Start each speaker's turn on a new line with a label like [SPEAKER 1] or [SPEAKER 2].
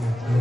[SPEAKER 1] You're